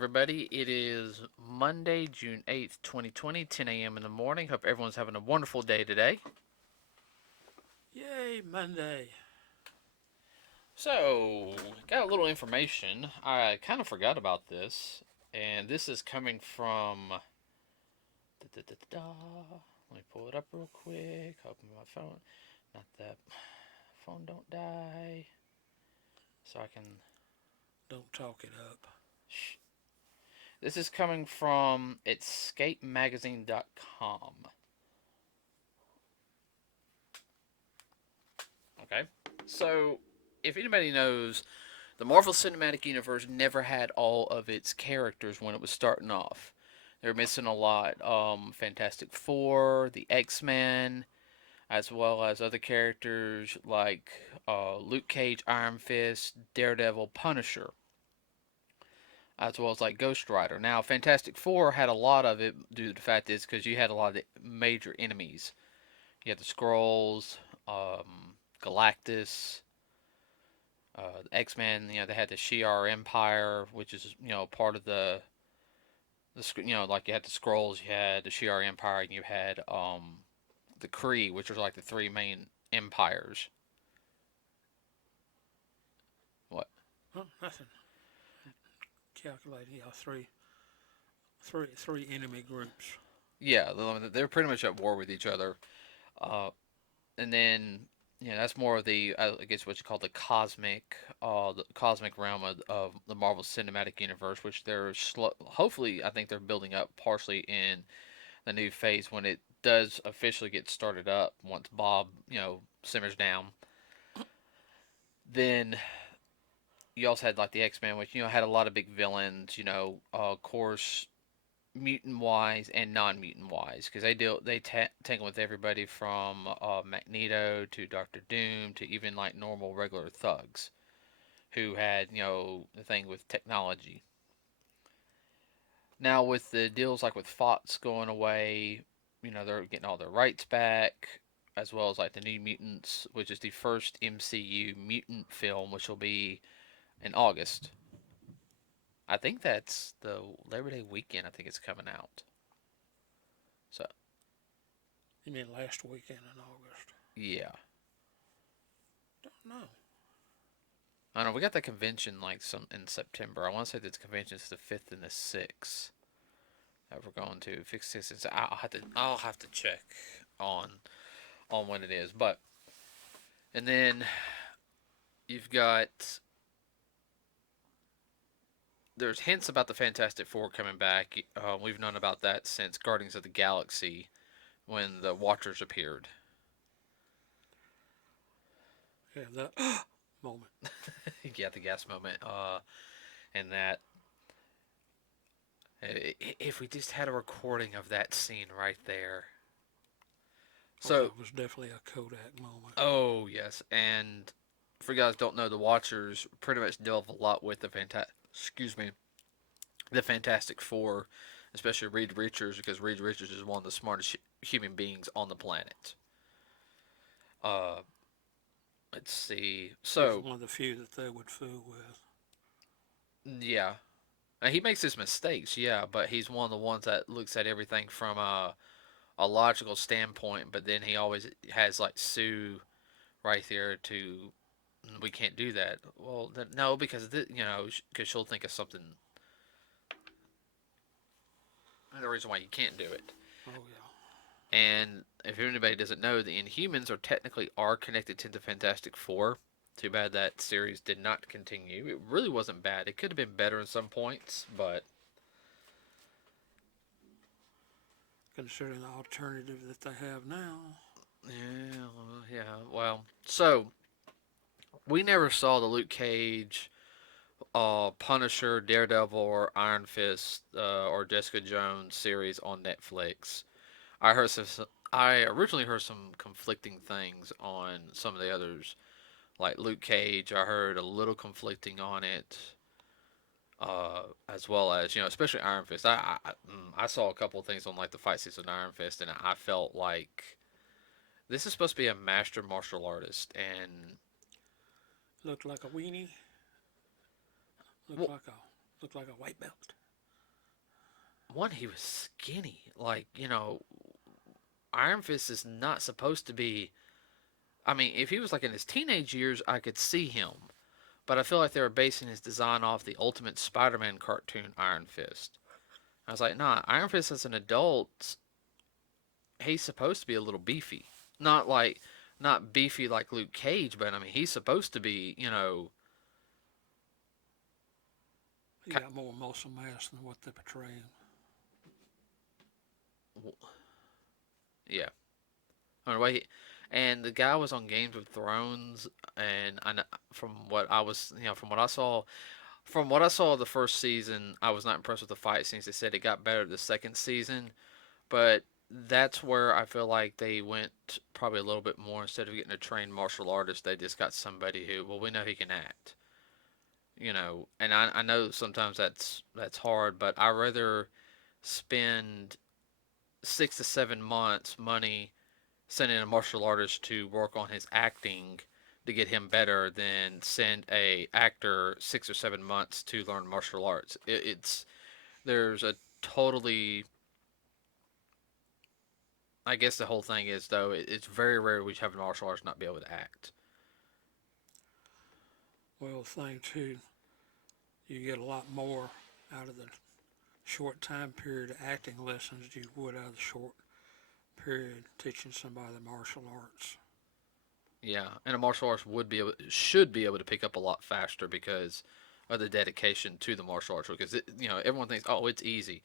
everybody. It is Monday, June 8th, 2020, 10 a.m. in the morning. Hope everyone's having a wonderful day today. Yay, Monday. So, got a little information. I kind of forgot about this, and this is coming from. Let me pull it up real quick. Open my phone. Not that. Phone don't die. So I can. Don't talk it up. Shh. This is coming from escapemagazine.com. Okay. So, if anybody knows, the Marvel Cinematic Universe never had all of its characters when it was starting off. They were missing a lot. Fantastic Four, the X-Men, as well as other characters like Luke Cage, Iron Fist, Daredevil, Punisher, as well as like Ghost Rider. Now, Fantastic Four had a lot of it due to the fact is because you had a lot of the major enemies. You had the Skrulls, Galactus, the X Men. They had the Shi'ar Empire, which is part of like you had the Skrulls, you had the Shi'ar Empire, and you had the Kree, which was like the three main empires. What? Oh, nothing. Calculating, yeah, three enemy groups. Yeah, they're pretty much at war with each other. Uh, and then that's more of the I guess what you call the cosmic realm of the Marvel Cinematic Universe, which they're hopefully I think they're building up partially in the new phase when it does officially get started up once Bob simmers down. Then you also had like the X Men, which had a lot of big villains. Of course, mutant wise and non mutant wise, because they tangle with everybody from Magneto to Doctor Doom to even like normal regular thugs who had the thing with technology. Now with the deals like with Fox going away, they're getting all their rights back, as well as like the New Mutants, which is the first MCU mutant film, which will be in August. I think that's the Labor Day weekend. I think it's coming out. So You mean last weekend in August? yeah, Don't know. I don't know. We got the convention like some in September. I want to say that the convention is the 5th and the 6th that we're going to. Fix this. I'll have to check on when it is. But and then you've got there's hints about the Fantastic Four coming back. We've known about that since Guardians of the Galaxy when the Watchers appeared. Yeah, that moment. Yeah, the gas moment. And that if we just had a recording of that scene right there. Oh, So, that was definitely a Kodak moment. oh yes, and for you guys who don't know, the Watchers pretty much delve a lot with the Fantastic Four, especially Reed Richards, because Reed Richards is one of the smartest human beings on the planet. Uh, let's see. He's So, one of the few that they would fool with. yeah, he makes his mistakes, yeah, but he's one of the ones that looks at everything from a logical standpoint. But then he always has like Sue right there to we can't do that. Well, no, because because she'll think of something. The reason why you can't do it. Oh, yeah. And if anybody doesn't know, the Inhumans are connected to the Fantastic Four. Too bad that series did not continue. It really wasn't bad. It could have been better in some points, but Considering the alternative that they have now. yeah. Well, so we never saw the Luke Cage, Punisher, Daredevil, or Iron Fist, or Jessica Jones series on Netflix. I heard some. I originally heard some conflicting things on some of the others, like Luke Cage. I heard a little conflicting on it, as well as especially Iron Fist. I saw a couple of things on like the fight scenes of Iron Fist, and I felt like this is supposed to be a master martial artist, and Looked like a weenie. well, Looked like a white belt. one, he was skinny. Like, Iron Fist is not supposed to be. I mean, if he was like in his teenage years, I could see him. But I feel like they were basing his design off the Ultimate Spider-Man cartoon Iron Fist. I was like, nah, Iron Fist as an adult, he's supposed to be a little beefy. Not like, not beefy like Luke Cage, but I mean, he's supposed to be, He got more muscle mass than what they portray him. yeah. I mean, and the guy was on Games of Thrones, and from what I was, from what I saw of the first season, I was not impressed with the fight scenes. They said it got better the second season, but that's where I feel like they went probably a little bit more. Instead of getting a trained martial artist, they just got somebody who, well, we know he can act, And I know sometimes that's hard, but I rather spend 6 to 7 months money sending a martial artist to work on his acting to get him better than send a actor 6 or 7 months to learn martial arts. It's there's a totally. I guess the whole thing is though it's very rare we have a martial artist not be able to act. Well, the thing too, you get a lot more out of the short time period of acting lessons you would out of the short period teaching somebody the martial arts. Yeah, and a martial artist should be able to pick up a lot faster because of the dedication to the martial arts. Because everyone thinks, oh, it's easy.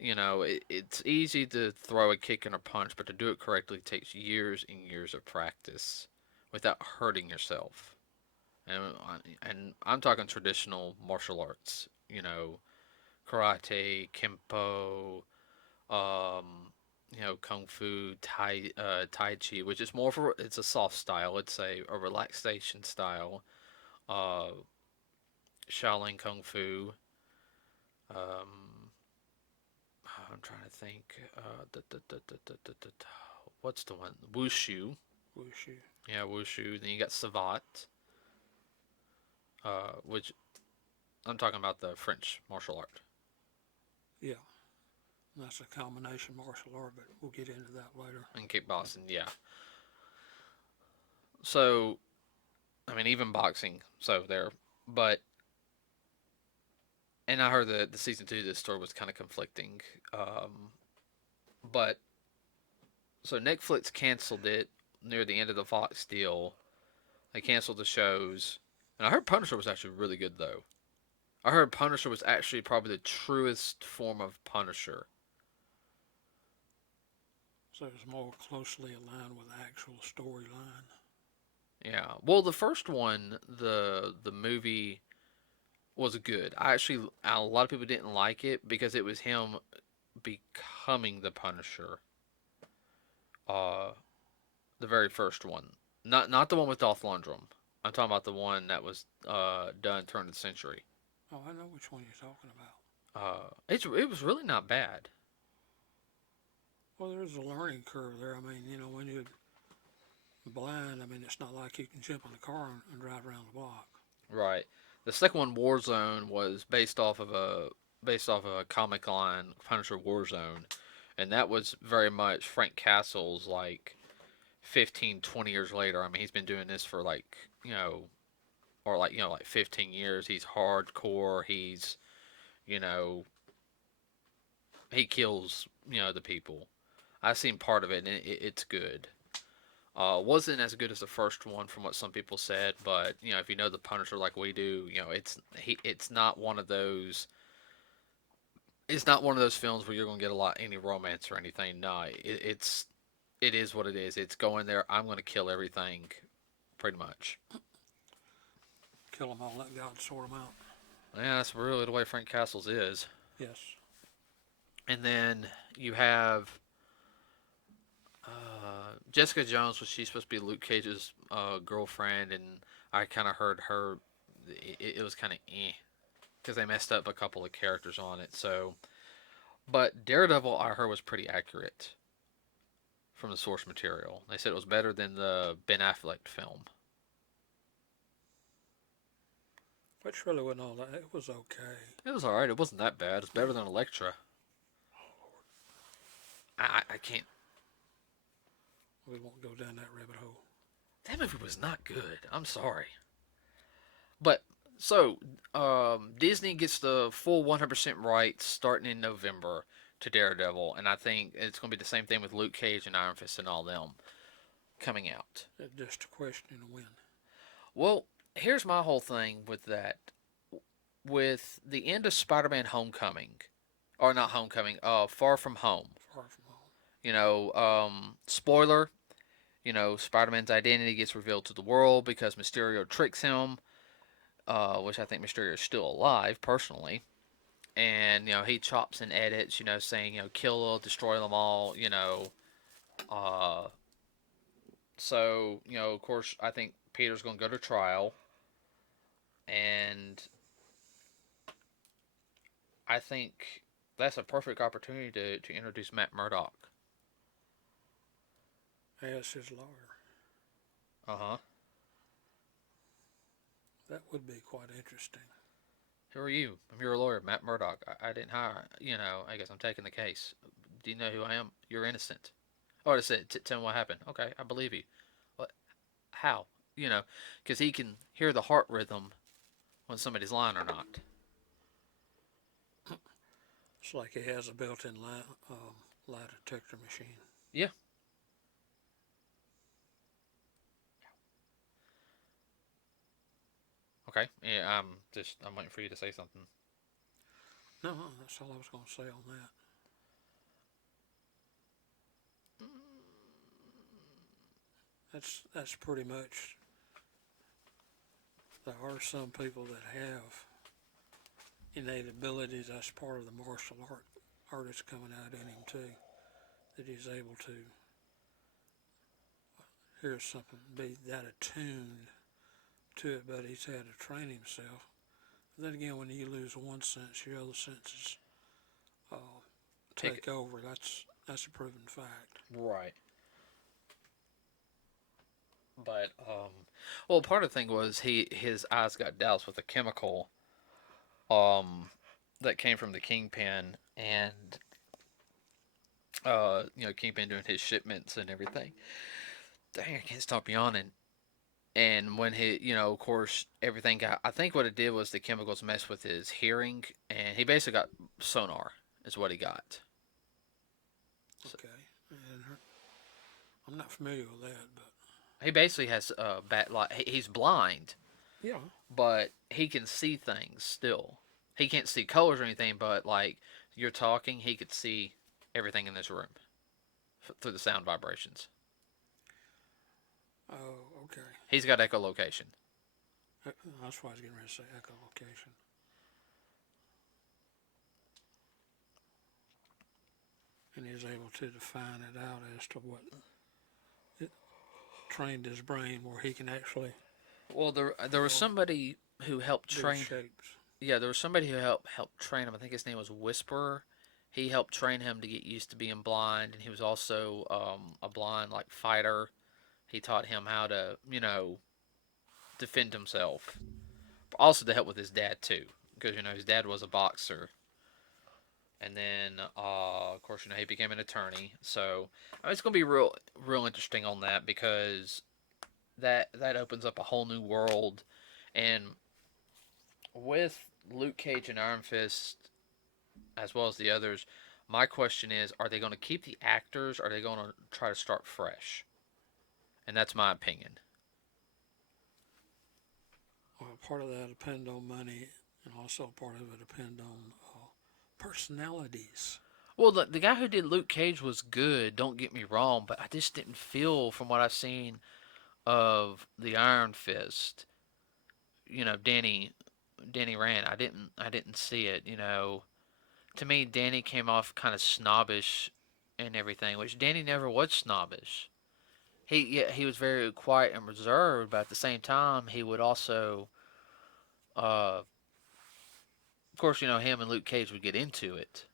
It's easy to throw a kick and a punch, but to do it correctly takes years and years of practice without hurting yourself. And I'm talking traditional martial arts. Karate, kempo, um, kung fu, tai chi, which is more for it's a soft style. It's a relaxation style. Uh, Shaolin kung fu. Um, I'm trying to think. What's the one? Wushu. Wushu. Yeah, wushu. Then you got savate, which I'm talking about the French martial art. Yeah, that's a combination martial art, but we'll get into that later. And kickboxing, yeah. So, I mean, even boxing. So there, but and I heard that the season two of this story was kind of conflicting. But so Netflix canceled it near the end of the Fox deal. They canceled the shows, and I heard Punisher was actually really good though. I heard Punisher was actually probably the truest form of Punisher. So it's more closely aligned with the actual storyline. Yeah. Well, the first one, the movie was good. A lot of people didn't like it because it was him becoming the Punisher. Uh, the very first one, not the one with Dolph Lundgren. I'm talking about the one that was done turn of the century. Oh, I know which one you're talking about. It was really not bad. Well, there's a learning curve there. I mean, when you're blind, I mean, it's not like you can jump in the car and drive around the block. Right. The second one, Warzone, was based off of a comic line, Punisher Warzone, and that was very much Frank Castle's like 15, 20 years later. I mean, he's been doing this for like 15 years. He's hardcore. You know, he kills the people. I've seen part of it, and it's good. Wasn't as good as the first one, from what some people said, but if you know the Punisher like we do, it's not one of those. It's not one of those films where you're gonna get any romance or anything. No, it is what it is. It's going there. I'm gonna kill everything, pretty much. Kill them all, let God sort them out. Yeah, that's really the way Frank Castle's is. Yes. And then you have Jessica Jones, was she's supposed to be Luke Cage's girlfriend, and I kind of heard her. It was kind of because they messed up a couple of characters on it. So, but Daredevil, I heard was pretty accurate from the source material. They said it was better than the Ben Affleck film. Which really wasn't all that. It was okay. It was alright. It wasn't that bad. It's better than Elektra. I can't. We won't go down that rabbit hole. That movie was not good. I'm sorry. But so Disney gets the full 100% rights starting in November to Daredevil, and I think it's going to be the same thing with Luke Cage and Iron Fist and all them coming out. It's just a question of when. Well, here's my whole thing with that. With the end of Spider-Man: Homecoming, or not Homecoming, Far From Home. Far from home. Spoiler. Spider-Man's identity gets revealed to the world because Mysterio tricks him, which I think Mysterio is still alive personally. And he chops and edits, saying kill, destroy them all. Uh, so of course, I think Peter's going to go to trial, and I think that's a perfect opportunity to introduce Matt Murdock. As his lawyer. Uh huh. That would be quite interesting. Who are you? I'm your lawyer, Matt Murdock. I didn't hire. I guess I'm taking the case. Do you know who I am? You're innocent. Oh, that's it. Tell me what happened. Okay, I believe you. What? How? Because he can hear the heart rhythm when somebody's lying or not. It's like he has a built-in lie detector machine. Yeah. Okay. Yeah. I'm waiting for you to say something. No, that's all I was going to say on that. That's pretty much. There are some people that have innate abilities. That's part of the martial artist coming out in him too. That he's able to hear something, be that attuned to it, but he's had to train himself. But then again, when you lose one sense, your other senses uh, take over. That's a proven fact. Right. But well, part of the thing was his eyes got doused with a chemical that came from the Kingpin, and Kingpin doing his shipments and everything. Dang, I can't stop yawning. And when of course, everything got. I think what it did was the chemicals messed with his hearing, and he basically got sonar, is what he got. So Okay, and I'm not familiar with that, but he basically has bad. Like he's blind, yeah, but he can see things still. He can't see colors or anything, but like you're talking, he could see everything in this room through the sound vibrations. oh, okay. He's got echolocation. That's why I was getting ready to say echolocation. And he's able to define it out as to what it trained his brain where he can actually Well, there was somebody who helped do train. shapes. Yeah, there was somebody who helped train him. I think his name was Whisperer. He helped train him to get used to being blind, and he was also a blind like fighter. He taught him how to defend himself. Also to help with his dad too, because his dad was a boxer, and then of course he became an attorney. So it's gonna be real interesting on that because that opens up a whole new world, and with Luke Cage and Iron Fist as well as the others, my question is: are they going to keep the actors? Or are they going to try to start fresh? And that's my opinion. Part of that depend on money, and also part of it depend on personalities. Well, the guy who did Luke Cage was good. Don't get me wrong, but I just didn't feel from what I've seen of the Iron Fist. Danny Rand. I didn't see it. To me, Danny came off kind of snobbish and everything, which Danny never was snobbish. He was very quiet and reserved, but at the same time, he would also, of course, him and Luke Cage would get into it.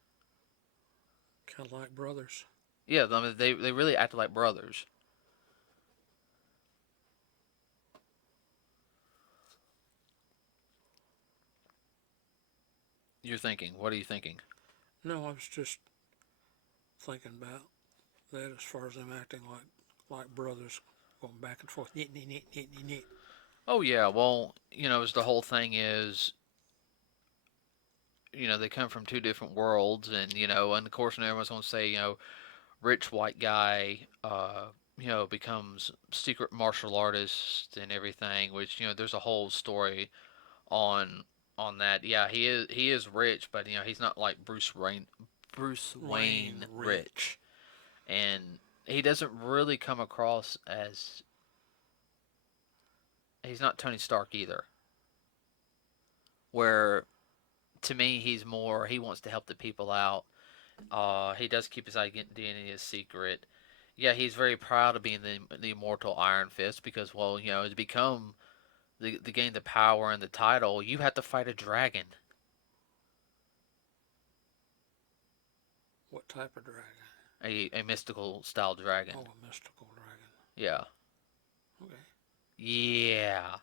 Kind of like brothers. Yeah, I mean, they really acted like brothers. You're thinking, what are you thinking? No, I was just thinking about that as far as them acting like brothers, going back and forth. Knit, knit, knit, knit, knit, knit. Oh yeah, well, as the whole thing is, they come from two different worlds, and of course, everyone's gonna say, rich white guy, becomes secret martial artist and everything, which there's a whole story on that. Yeah, he is rich, but he's not like Bruce Wayne rich, and he doesn't really come across as he's not Tony Stark either. Where to me, he wants to help the people out. He does keep his identity a secret. Yeah, he's very proud of being the immortal Iron Fist because, well, to become to gain the power and the title, you have to fight a dragon. What type of dragon? A mystical style dragon. Oh, a mystical dragon. Yeah. Okay. Yeah.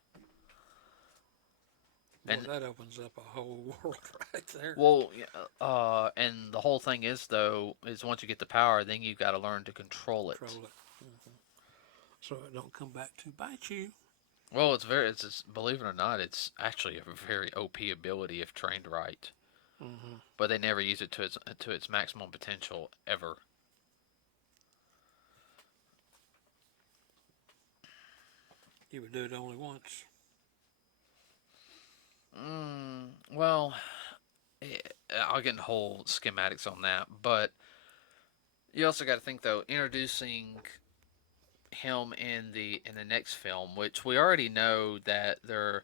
Boy, And that opens up a whole world right there. well, and the whole thing is though is once you get the power, then you got to learn to control it. Control it. So it don't come back to bite you. Well, believe it or not, it's actually a very OP ability if trained right. But they never use it to its maximum potential ever. You would do it only once. Well, I'll get into whole schematics on that, but you also got to think though, introducing him in the next film, which we already know that they're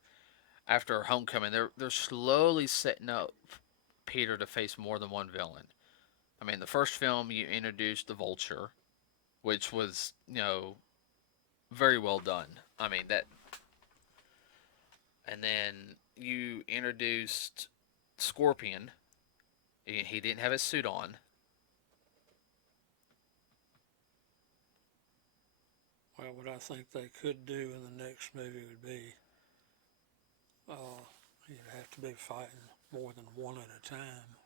after Homecoming, they're slowly setting up Peter to face more than one villain. I mean, the first film you introduced the Vulture, which was very well done. I mean that, and then you introduced Scorpion. He didn't have his suit on. Well, what I think they could do in the next movie would be, you'd have to be fighting more than one at a time.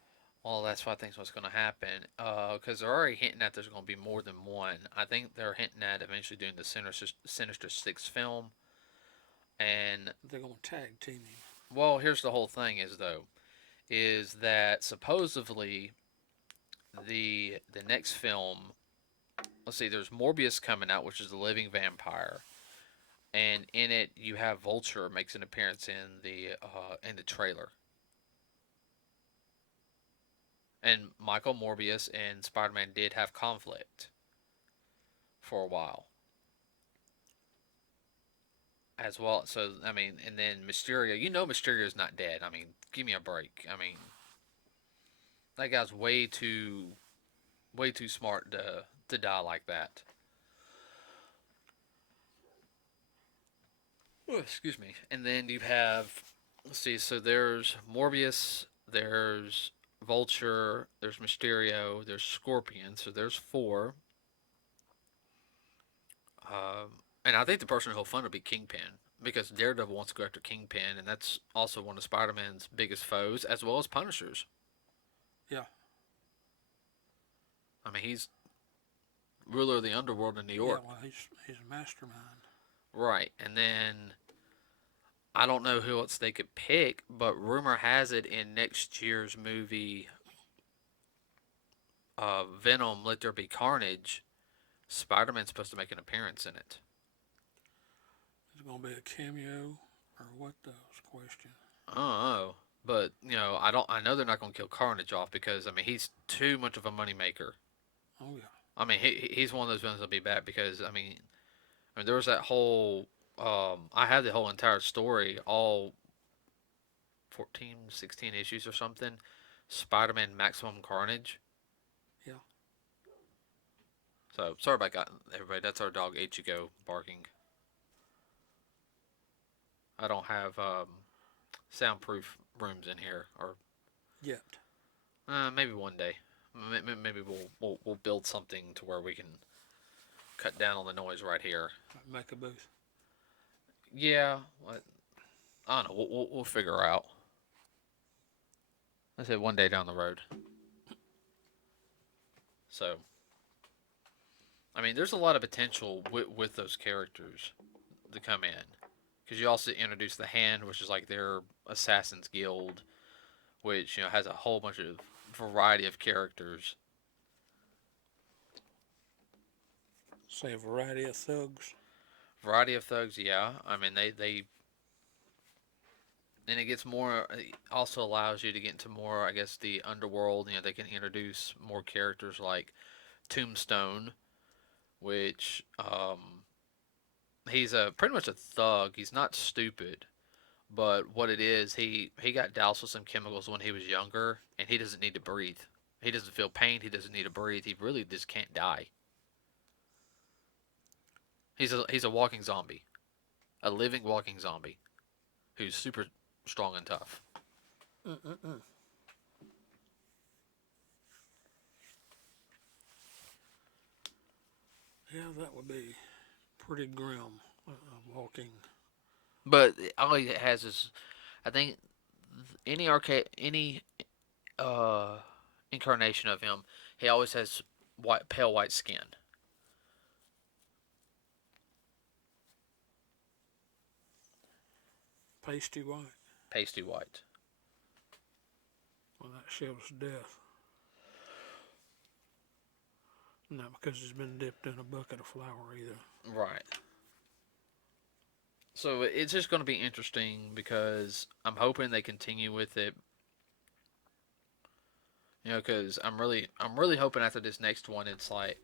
Well, that's what I think is what's going to happen. Because they're already hinting at there's going to be more than one. I think they're hinting at eventually doing the Sinister Six film. And they're going to tag team him. Well, here's the whole thing is that supposedly the next film, let's see, there's Morbius coming out, which is the living vampire, and in it you have Vulture makes an appearance in the trailer, and Michael Morbius and Spider-Man did have conflict for a while as well. So I mean, and then Mysterio, Mysterio's not dead. I mean, give me a break. I mean, that guy's way too smart to die like that. Oh, excuse me. And then you have, let's see, so there's Morbius, there's Vulture, there's Mysterio, there's Scorpion, so there's four. And I think the person who'll fund will be Kingpin, because Daredevil wants to go after Kingpin, and that's also one of Spider-Man's biggest foes, as well as Punishers. Yeah. I mean, he's ruler of the underworld in New York. Yeah, well, he's a mastermind. Right, and then I don't know who else they could pick, but rumor has it in next year's movie, Venom: Let There Be Carnage, Spider-Man's supposed to make an appearance in it. Is it going to be a cameo or what? Those question. I don't know, but I know they're not going to kill Carnage off because I mean he's too much of a moneymaker. Oh yeah. I mean he's one of those villains that'll be bad because I mean there was that whole I have the whole entire story, all 14, 16 issues or something. Spider-Man Maximum Carnage. Yeah. So sorry about that, everybody. That's our dog Ichigo barking. I don't have soundproof rooms in here, or yet. Maybe one day. Maybe we'll build something to where we can cut down on the noise right here. Make a booth. Yeah, I don't know. We'll figure out. I said one day down the road. So, I mean, there's a lot of potential with those characters to come in. Because you also introduce the Hand, which is like their Assassin's Guild, which, has a whole bunch of variety of characters. Say a variety of thugs. Variety of thugs, yeah. I mean, they and it gets more. It also allows you to get into more, I guess, the underworld. They can introduce more characters like Tombstone, which he's a pretty much a thug. He's not stupid, but what it is, he got doused with some chemicals when he was younger, and he doesn't need to breathe. He doesn't feel pain. He doesn't need to breathe. He really just can't die. He's a walking zombie, a living walking zombie, who's super strong and tough. Mm-mm-mm. Yeah, that would be pretty grim. Walking. But all he has is, I think, any arcade, any uh, incarnation of him, he always has pale white skin. Pasty white. Pasty white. Well, that shows death. Not because it's been dipped in a bucket of flour either. Right. So it's just going to be interesting because I'm hoping they continue with it. Because I'm really hoping after this next one, it's like,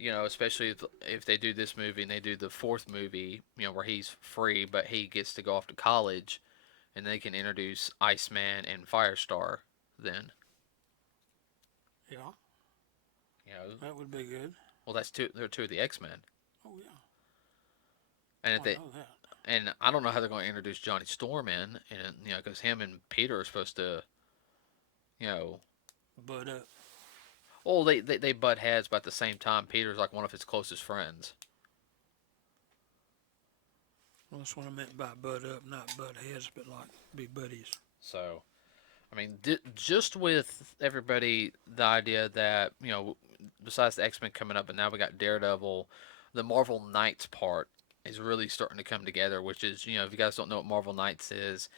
especially if they do this movie and they do the fourth movie, where he's free, but he gets to go off to college, and they can introduce Iceman and Firestar then. Yeah, You know, that would be good. well, they're two of the X-Men. Oh yeah, And if I they know that. and I don't know how they're going to introduce Johnny Storm in, and because him and Peter are supposed to, you know, But well, they butt heads, but at the same time, Peter's like one of his closest friends. well, that's what I meant by butt up, not butt heads, but like be buddies. So, I mean, just with everybody, the idea that, besides the X-Men coming up, but now we got Daredevil, the Marvel Knights part is really starting to come together. Which is, if you guys don't know what Marvel Knights is,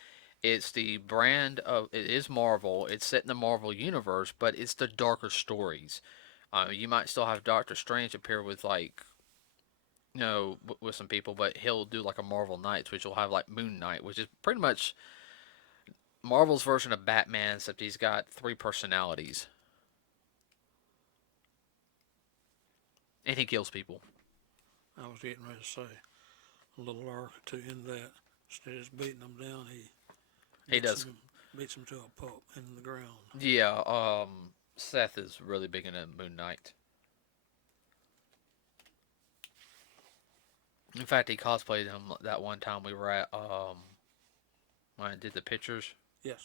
it's the brand of it is Marvel. It's set in the Marvel universe, but it's the darker stories. You might still have Doctor Strange appear with like, with some people, but he'll do like a Marvel Knights, which will have like Moon Knight, which is pretty much Marvel's version of Batman, except he's got three personalities and he kills people. I was getting ready to say a little arc or two in that. Instead of just beating them down, He does. beats them to a pulp in the ground. Yeah. Seth is really big into Moon Knight. In fact, he cosplayed him that one time we were at when I did the pictures. Yes.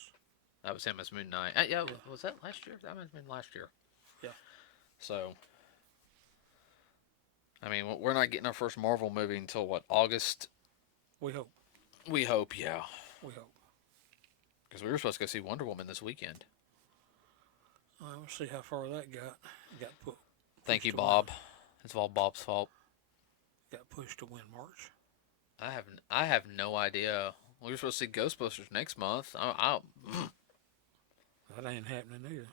That was him as Moon Knight. Yeah, Yeah. was that last year? That might have been last year. Yeah. So, I mean, we're not getting our first Marvel movie until what, August? We hope. We hope, yeah. We hope. Because we were supposed to go see Wonder Woman this weekend. We'll see how far that got. Got put. Thank you, pushed to Bob. It's all Bob's fault. Got pushed to win March. I have no idea. We were supposed to see Ghostbusters next month. That ain't happening either.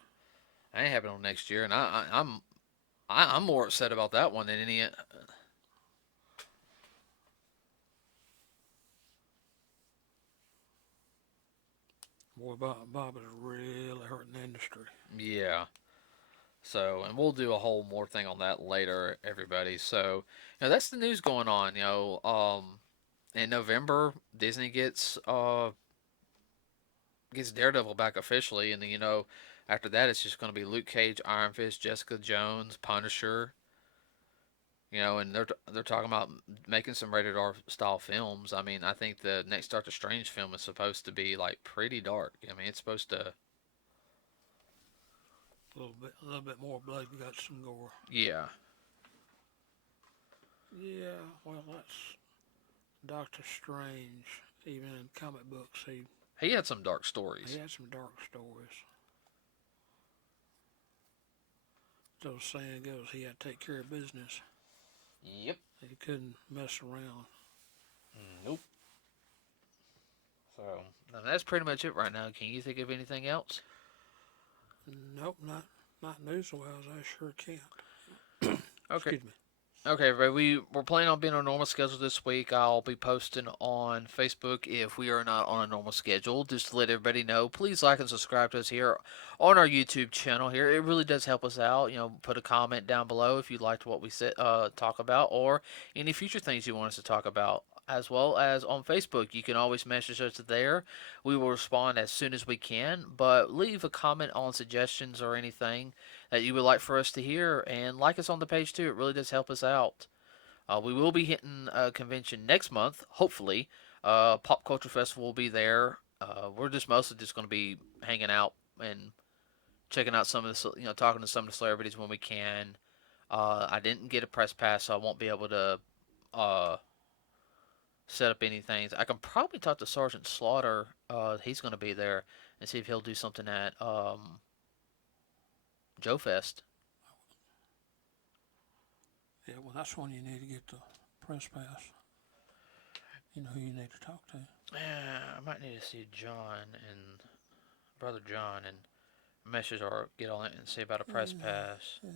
That ain't happening next year, and I'm more upset about that one than any. Boy, Bob is really hurting the industry. Yeah. So, and we'll do a whole more thing on that later, everybody. So, that's the news going on. In November, Disney gets Daredevil back officially, and then after that, it's just going to be Luke Cage, Iron Fist, Jessica Jones, Punisher. And they're talking about making some rated R style films. I mean, I think the next Doctor Strange film is supposed to be like pretty dark. I mean, it's supposed to. A little bit more blood, guts, and gore. Yeah. Yeah, well, that's Doctor Strange. Even in comic books, He had some dark stories. he had some dark stories. those saying goes, he had to take care of business. Yep. He couldn't mess around. Nope. So that's pretty much it right now. Can you think of anything else? Nope, not news wise. I sure can't. Okay. Excuse me. Okay, everybody. We're planning on being on a normal schedule this week. I'll be posting on Facebook if we are not on a normal schedule. Just to let everybody know, please like and subscribe to us here on our YouTube channel. Here, it really does help us out. Put a comment down below if you liked what we talk about, or any future things you want us to talk about. As well as on Facebook, you can always message us there. We will respond as soon as we can. But leave a comment on suggestions or anything that you would like for us to hear, and like us on the page too. It really does help us out. We will be hitting a convention next month, hopefully. Pop Culture Festival will be there. We're just mostly just going to be hanging out and checking out some of the, talking to some of the celebrities when we can. I didn't get a press pass, so I won't be able to uh, set up any things. I can probably talk to Sergeant Slaughter. He's going to be there, and see if he'll do something at Joe Fest. Yeah, well, that's when you need to get the press pass. You know who you need to talk to. Yeah, I might need to see John and brother John and message or get on it and see about a press pass. Yeah.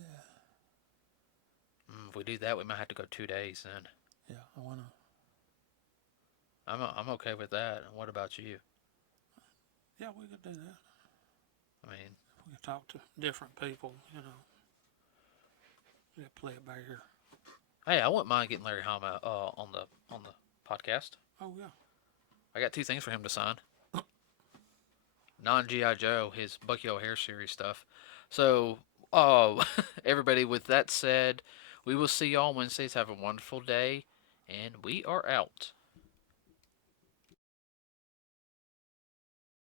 If we do that, we might have to go 2 days then. Yeah, I wanna. I'm okay with that. And what about you? Yeah, we could do that. I mean, We could talk to different people. Yeah, play it by ear. hey, I wouldn't mind getting Larry Hama on the podcast. Oh yeah. I got 2 things for him to sign. Non GI Joe, his Bucky O'Hare series stuff. So, everybody, with that said, we will see y'all on Wednesdays. Have a wonderful day, and we are out.